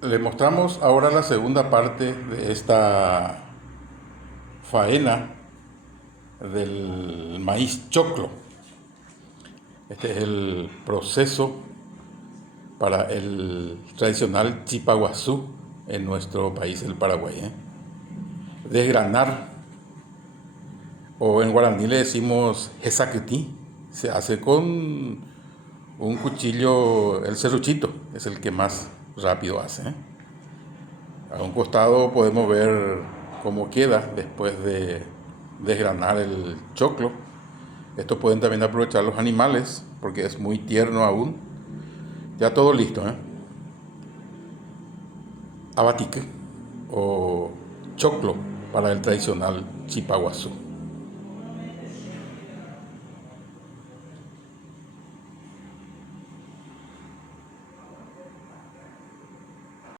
Le mostramos ahora la segunda parte de esta faena del maíz choclo. Este es el proceso para el tradicional chipaguazú en nuestro país, el Paraguay, ¿eh? Desgranar, o en guaraní le decimos jesaquetí, se hace con un cuchillo, el serruchito, es el que más rápido hace, ¿eh? A un costado podemos ver cómo queda después de desgranar el choclo. Esto pueden también aprovechar los animales porque es muy tierno aún. Ya todo listo, ¿eh? Abatique o choclo para el tradicional chipaguazú.